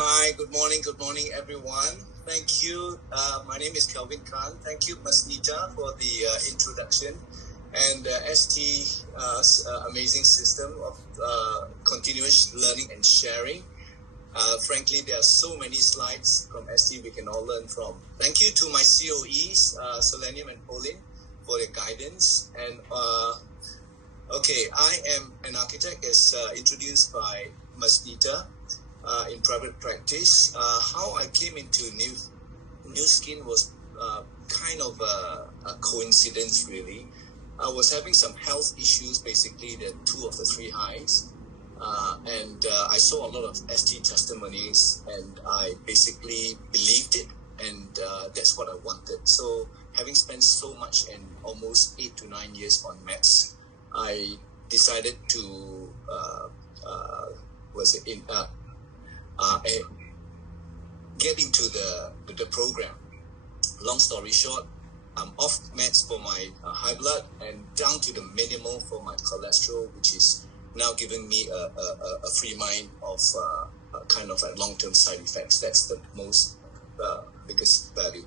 Hi, good morning, everyone. Thank you. My name is Kelvin Kan. Thank you, Ms. Nita, for the introduction and ST's amazing system of continuous learning and sharing. Frankly, there are so many slides from ST we can all learn from. Thank you to my COEs, Selenium and Pauline, for their guidance. And okay, I am an architect as introduced by Ms. Nita. In private practice, how I came into New Skin was kind of a coincidence, really. I was having some health issues, basically the 2 of the 3 highs, and I saw a lot of ST testimonies, and I basically believed it, and that's what I wanted. So having spent so much and almost 8 to 9 years on maths, I decided to get into the program. Long story short, I'm off meds for my high blood and down to the minimal for my cholesterol, which is now giving me a free mind of kind of like long-term side effects. That's the most biggest value.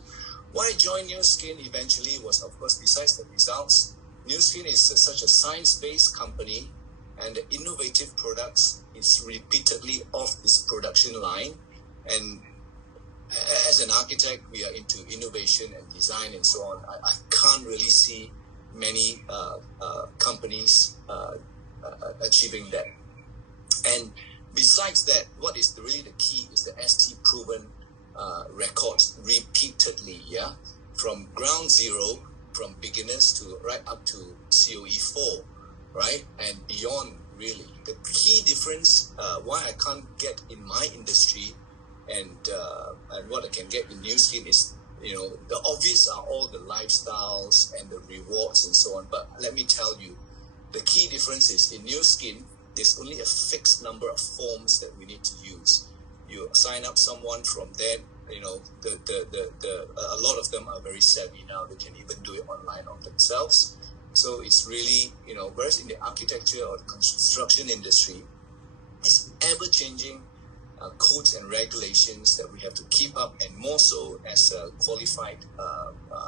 Why I joined New Skin eventually was, of course, besides the results, New Skin is such a science-based company, and the innovative products is repeatedly off this production line. And as an architect, we are into innovation and design and so on. I can't really see many companies achieving that. And besides that, what is really the key is the ST proven records repeatedly, from ground zero, from beginners to right up to COE 4, right, and beyond, really. The key difference, why I can't get in my industry and what I can get in New Skin is, the obvious are all the lifestyles and the rewards and so on. But let me tell you, the key difference is in New Skin, there's only a fixed number of forms that we need to use. You sign up someone from there, a lot of them are very savvy now. They can even do it online on themselves. So it's really, whereas in the architecture or the construction industry, it's ever-changing codes and regulations that we have to keep up, and more so as a qualified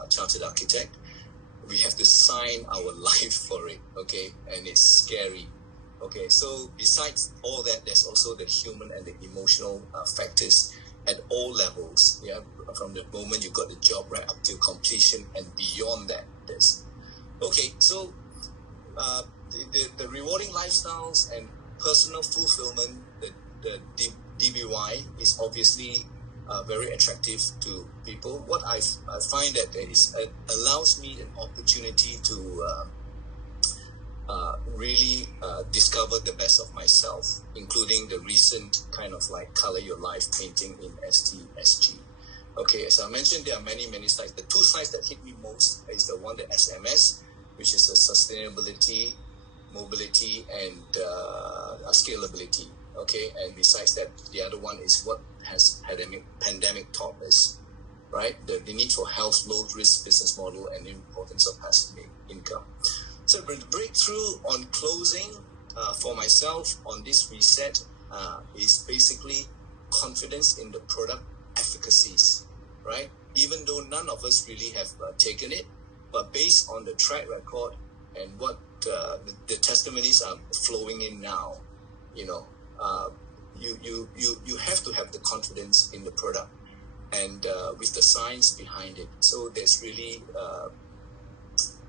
chartered architect, we have to sign our life for it, okay? And it's scary, okay? So besides all that, there's also the human and the emotional factors at all levels, from the moment you got the job right up to completion and beyond that. Okay, so the rewarding lifestyles and personal fulfillment, the DBY is obviously very attractive to people. What I find that it allows me an opportunity to really discover the best of myself, including the recent kind of like color your life painting in SG. Okay, as I mentioned, there are many slides. The 2 slides that hit me most is the one, the SMS, which is a sustainability, mobility, and scalability. Okay, and besides that, the other one is what has pandemic taught us, right? The need for health, low risk business model, and the importance of passive income. So the breakthrough on closing for myself on this reset is basically confidence in the product efficacies, right? Even though none of us really have taken it, but based on the track record and what the testimonies are flowing in now, you have to have the confidence in the product and with the science behind it. So there's really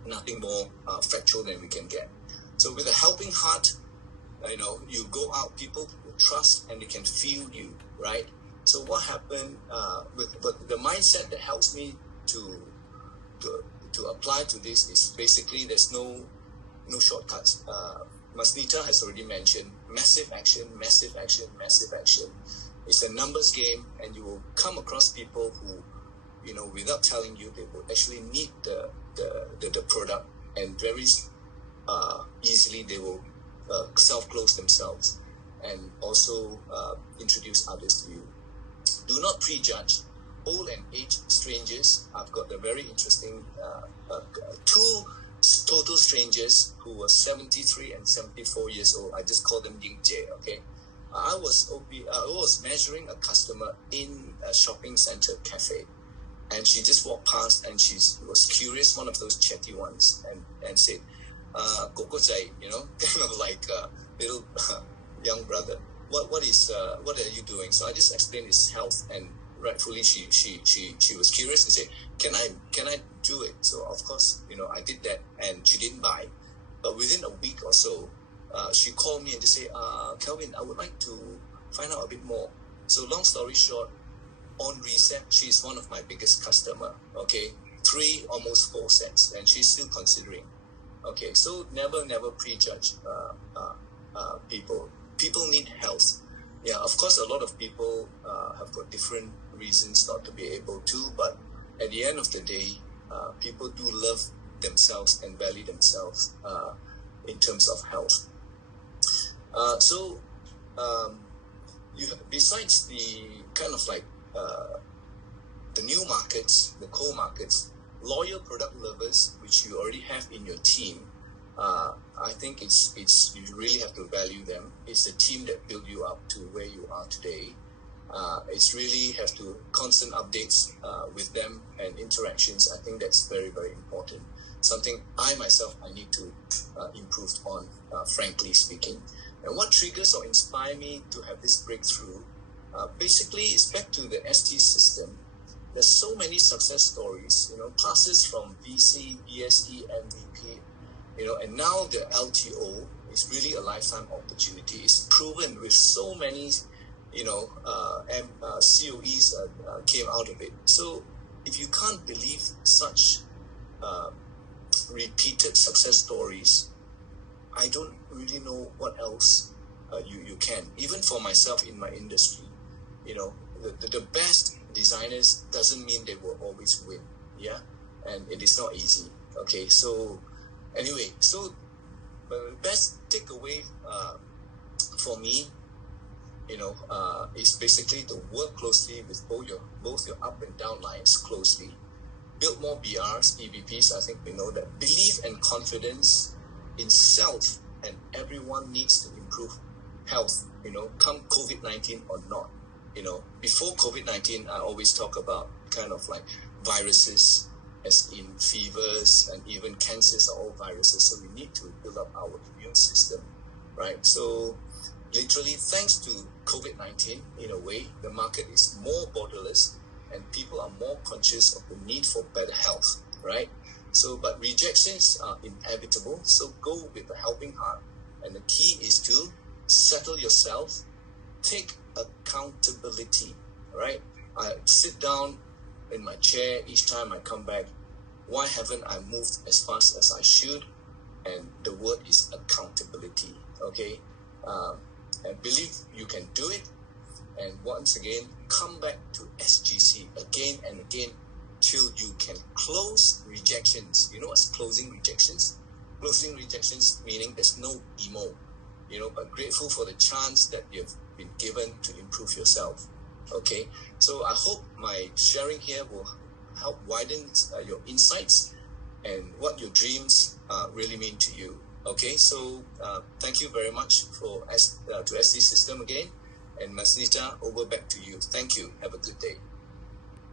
nothing more factual than we can get. So with a helping heart, you go out, people trust and they can feel you, right? So what happened with the mindset that helps me to apply to this is basically there's no shortcuts. Masnita has already mentioned massive action. It's a numbers game, and you will come across people who, without telling you, they will actually need the product, and very easily they will self-close themselves and also introduce others to you. Do not prejudge. Old and aged strangers. I've got a very interesting 2 total strangers who were 73 and 74 years old. I just call them Ying Jie, okay? I was measuring a customer in a shopping center cafe, and she just walked past and she was curious, one of those chatty ones, and said, "Koko Zai," kind of like a little young brother. What are you doing? So I just explained his health, and rightfully she was curious and said, "Can I do it?" So of course, I did that, and she didn't buy. But within a week or so, she called me and just said, "Kelvin, I would like to find out a bit more." So long story short, on reset, she's one of my biggest customer. Okay, 3, almost 4 sets, and she's still considering. Okay, so never prejudge people. People need health. Yeah, of course, a lot of people have got different reasons not to be able to, but at the end of the day, people do love themselves and value themselves in terms of health. Besides the kind of like the new markets, the core markets, loyal product lovers, which you already have in your team, I think it's you really have to value them. It's the team that built you up to where you are today. It's really have to constant updates with them and interactions. I think that's very, very important. Something I myself need to improve on, frankly speaking. And what triggers or inspire me to have this breakthrough? Basically, it's back to the ST system. There's so many success stories, classes from VC, BSE, MVP, and now the LTO is really a lifetime opportunity. It's proven with so many, COEs came out of it. So if you can't believe such repeated success stories, I don't really know what else you can. Even for myself in my industry, the best designers doesn't mean they will always win. Yeah, and it is not easy. Okay, so anyway, so the best takeaway for me, is basically to work closely with both your up and down lines closely. Build more BRs, EVPs. I think we know that. Belief and confidence in self, and everyone needs to improve health. Come COVID-19 or not. Before COVID-19, I always talk about kind of like viruses, as in fevers and even cancers are all viruses. So we need to build up our immune system, right? So literally, thanks to COVID-19, in a way, the market is more borderless and people are more conscious of the need for better health, right? So, but rejections are inevitable. So go with a helping heart. And the key is to settle yourself, take accountability, right? I sit down in my chair each time I come back. Why haven't I moved as fast as I should? And the word is accountability, okay? And believe you can do it. And once again, come back to SGC again and again till you can close rejections. You know what's closing rejections? Closing rejections meaning there's no emo, but grateful for the chance that you've been given to improve yourself. Okay, so I hope my sharing here will help widen your insights and what your dreams really mean to you. Okay, so thank you very much to SD System again, and Masnita, over back to you. Thank you. Have a good day.